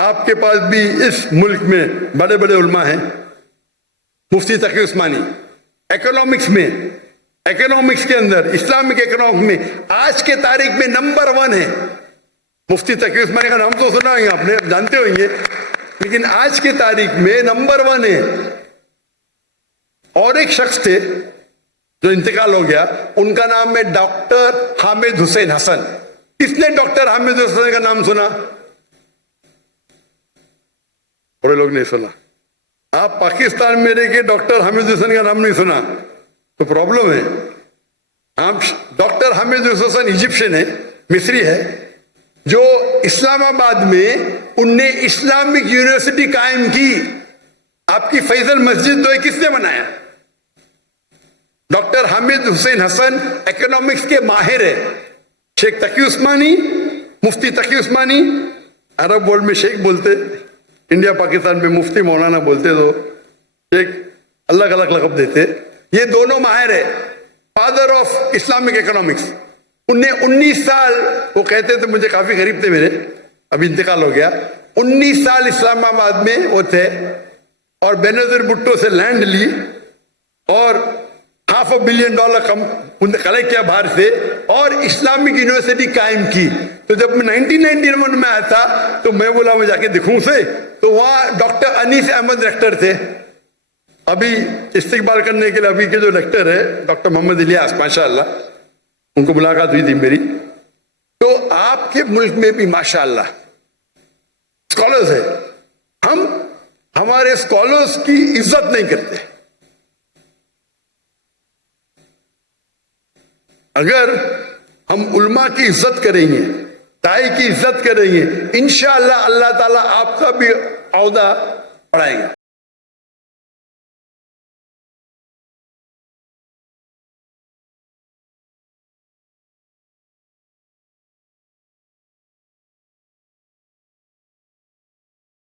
آپ کے پاس بھی اس ملک میں بڑے بڑے علماء ہیں. مفتی تقی عثمانی اکنامکس کے اندر، اسلامک اکنامکس میں آج کے تاریخ میں نمبر 1 ہے. مفتی تقی عثمانی کا نام تو سنا ہوگا آپ نے، جانتے ہوئیں گے، لیکن آج کے تاریخ میں نمبر 1 ہے. اور ایک شخص تھے جو انتقال ہو گیا، ان کا نام ہے ڈاکٹر حامد حسین حسن. کس نے ڈاکٹر حامد حسین کا نام سنا؟ بڑے لوگ نہیں سنا. آپ پاکستان میں رہ کے ڈاکٹر حامد حسین کا نام نہیں سنا تو پرابلم ہے. آپ ڈاکٹر حامد حسین ایجپشین ہے، مصری ہے، جو اسلام آباد میں ان نے اسلامک یونیورسٹی قائم کی. آپ کی فیصل مسجد تو کس نے بنایا؟ ڈاکٹر حامد حسین حسن اکنامکس کے ماہر ہے. شیخ تقی عثمانی، مفتی تقی عثمانی، عرب ورلڈ میں شیخ بولتے، انڈیا پاکستان میں مفتی مولانا بولتے، تو شیخ الگ الگ لقب دیتے. یہ دونوں ماہر ہے، فادر آف اسلامک اکنامکس. ان نے 19 سال، وہ کہتے تھے، مجھے کافی قریب تھے میرے، ابھی انتقال ہو گیا، 19 سال اسلام آباد میں وہ تھے اور بینظیر بھٹو سے لینڈ لی اور $500 ملین کلیکٹ کیا باہر سے اور اسلامک یونیورسٹی قائم کی. تو جب میں 1991 میں آیا تھا تو میں بولا میں جا کے دکھوں سے، تو وہاں ڈاکٹر انیس احمد ریکٹر تھے. ابھی استقبال کرنے کے لیے ابھی کے جو ریکٹر ہے ڈاکٹر محمد الیاس، ماشاءاللہ، ان کو ملاقات ہوئی تھی میری. تو آپ کے ملک میں بھی ماشاءاللہ اسکالرز ہیں. ہم ہمارے اسکالرز کی عزت نہیں کرتے. اگر ہم علماء کی عزت کریں گے، دائی کی عزت کریں گے، انشاءاللہ اللہ تعالیٰ آپ کا بھی عہدہ بڑھائے گا.